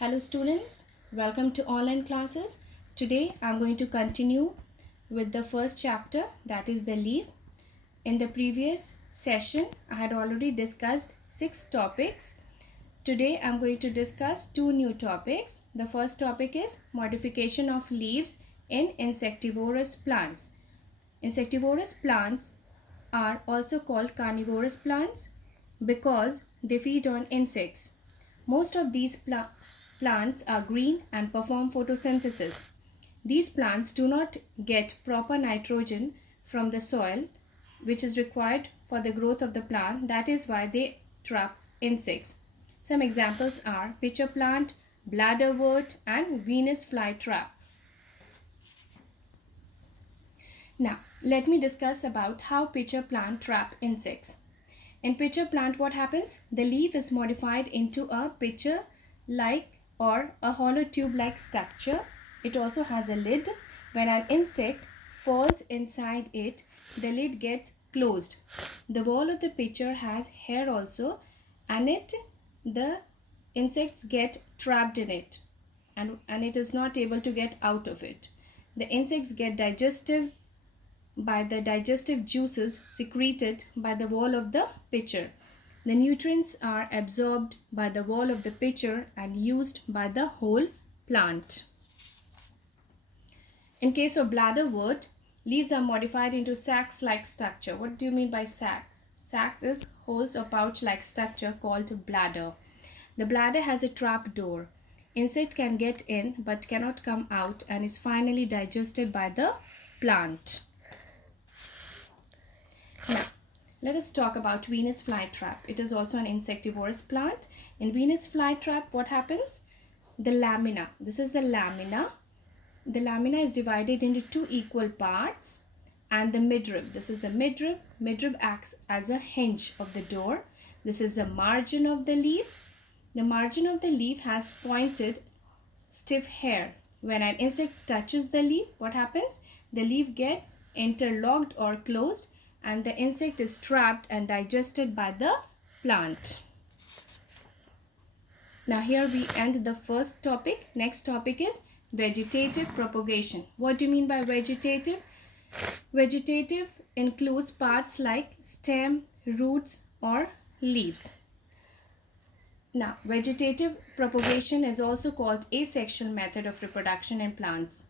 Hello students, welcome to online classes. Today I am going to continue with the first chapter, that is the leaf. In the previous session I had already discussed 6 topics. Today I am going to discuss 2 new topics. The first topic is modification of leaves in insectivorous plants. Insectivorous plants are also called carnivorous plants because they feed on insects. Most of these plants are green and perform photosynthesis. These plants do not get proper nitrogen from the soil, which is required for the growth of the plant. That is why they trap insects. Some examples are pitcher plant, bladderwort, and Venus flytrap. Now, let me discuss about how pitcher plant trap insects. In pitcher plant, what happens? The leaf is modified into a pitcher-like or a hollow tube-like structure. It also has a lid. When an insect falls inside it, the lid gets closed. The wall of the pitcher has hair also, and the insects get trapped in it, and it is not able to get out of it. The insects get digestive by the digestive juices secreted by the wall of the pitcher. The nutrients are absorbed by the wall of the pitcher and used by the whole plant. In case of bladderwort, leaves are modified into sacs-like structure. What do you mean by sacs? Sacs is holes or pouch-like structure called bladder. The bladder has a trap door. Insect can get in but cannot come out and is finally digested by the plant. Now, let us talk about Venus flytrap. It is also an insectivorous plant. In Venus flytrap, what happens? The lamina. This is the lamina. The lamina is divided into 2 equal parts, and the midrib. This is the midrib. Midrib acts as a hinge of the door. This is the margin of the leaf. The margin of the leaf has pointed, stiff hair. When an insect touches the leaf, what happens? The leaf gets interlocked or closed, and the insect is trapped and digested by the plant. Now here we end the first topic. Next topic is vegetative propagation. What do you mean by vegetative? Vegetative includes parts like stem, roots, or leaves. Now, vegetative propagation is also called asexual method of reproduction in plants.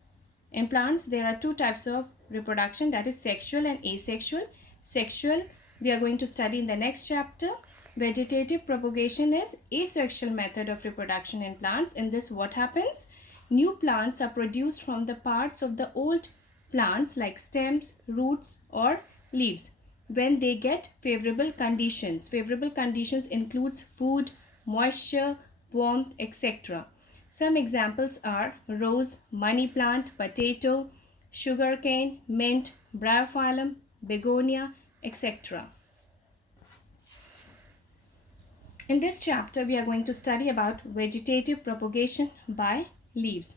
In plants, there are 2 types of reproduction, that is sexual and asexual. Sexual, we are going to study in the next chapter. Vegetative propagation is asexual method of reproduction in plants. In this, what happens? New plants are produced from the parts of the old plants like stems, roots, or leaves when they get favorable conditions. Favorable conditions includes food, moisture, warmth, etc. Some examples are rose, money plant, potato, sugarcane, mint, bryophyllum, begonia, etc. In this chapter, we are going to study about vegetative propagation by leaves.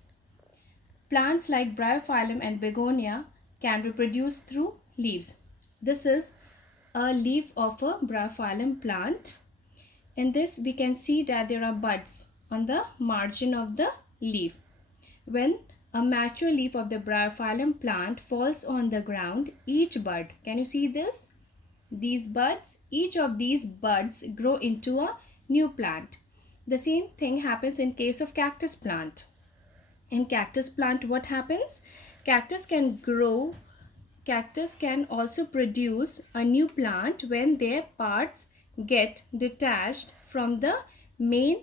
Plants like bryophyllum and begonia can reproduce through leaves. This is a leaf of a bryophyllum plant. In this, we can see that there are buds on the margin of the leaf. When a mature leaf of the bryophyllum plant falls on the ground, each bud, can you see this? These buds, each of these buds grow into a new plant. The same thing happens in case of cactus plant. In cactus plant, what happens? Cactus can also produce a new plant when their parts get detached from the main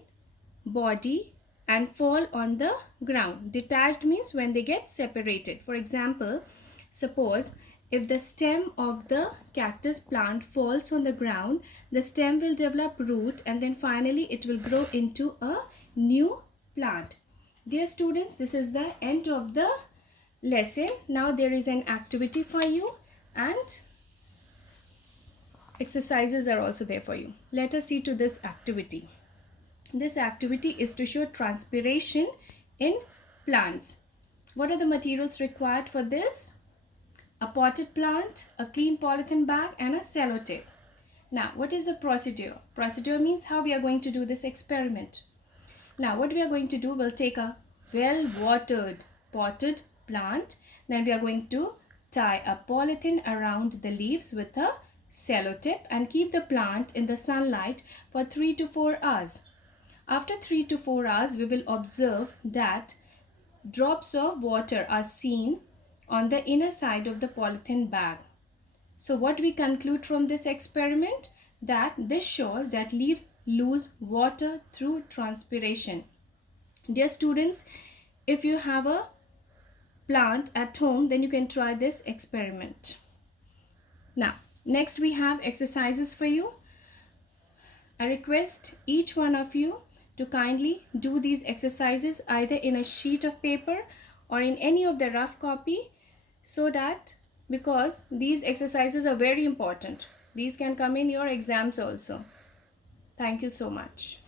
body and fall on the ground. Detached means when they get separated. For example, suppose if the stem of the cactus plant falls on the ground, the stem will develop root and then finally it will grow into a new plant. Dear students, this is the end of the lesson. Now there is an activity for you and exercises are also there for you. Let us see to this activity. This activity is to show transpiration in plants. What are the materials required for this? A potted plant, a clean polythene bag, and a sellotape. Now, what is the procedure? Procedure means how we are going to do this experiment. Now what we are going to do, we'll take a well-watered potted plant. Then we are going to tie a polythene around the leaves with a cello tip and keep the plant in the sunlight for 3 to 4 hours. After 3 to 4 hours, we will observe that drops of water are seen on the inner side of the polythene bag. So what we conclude from this experiment, that this shows that leaves lose water through transpiration. Dear students, if you have a plant at home, then you can try this experiment. Now, next we have exercises for you. I request each one of you to kindly do these exercises either in a sheet of paper or in any of the rough copy, so that, because these exercises are very important, these can come in your exams also. Thank you so much.